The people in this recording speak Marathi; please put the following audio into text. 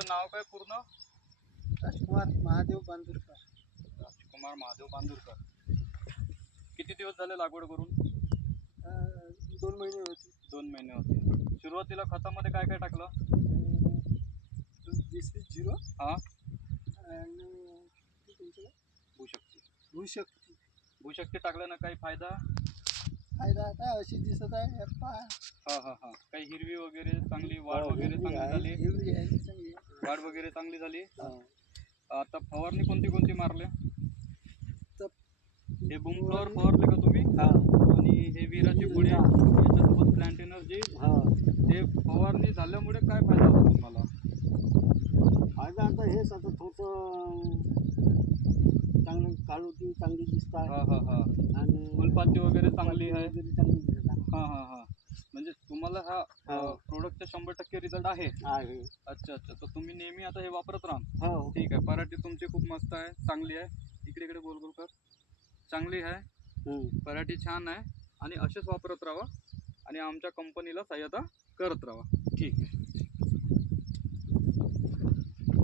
तुमचं नाव काय पूर्ण? राजकुमार महादेव बांदुरकर. राजकुमार महादेव बांदुरकर. किती दिवस झाले लागवड करून? 2 महिने होते. 2 महिने होते. सुरुवातीला खतामध्ये काय काय टाकलं? 20-20 हा, आणि भूशक्ती. भूशक्ती. भूशक्ती टाकल्यानं काही फायदा? फायदा आता अशी दिसत आहे हे पहा. हा हा हा. काही हिरवी वगैरे चांगली वाढ वगैरे चांगली झाली? हिरवी आहे चांगली. वाढ वगैरे चांगली झाली. हा. आता फवारणी कोणती कोणती मारले? तर हे बूमफ्लॉवर फवारले का तुम्ही? हा. आणि हे विराची पुढे याच्यासोबत प्लांट एनर्जी, हा. ते फवारणी झाल्यामुळे काय फायदा होतो तुम्हाला? फायदा आता हेच आता थोडंसं चांगलं काळोखी चांगली दिसत आहे. हा हा हा. आणि फुलपाती वगैरे चांगली आहे. वगैरे चांगली दिसत आहे. हा हा हा. म्हणजे तुम्हाला हा हो. प्रोडक्टचा 100% रिझल्ट आहे. आहे. अच्छा अच्छा. तर तुम्ही नेहमी आता हे वापरत राहा. हो. ठीक आहे. पराठी तुमची खूप मस्त आहे, चांगली आहे. इकडे इकडे गोल गोल कर. चांगली आहे, पराठी छान आहे. आणि असेच वापरत राहा आणि आमच्या कंपनीला सहाय्यता करत राहा. ठीक आहे.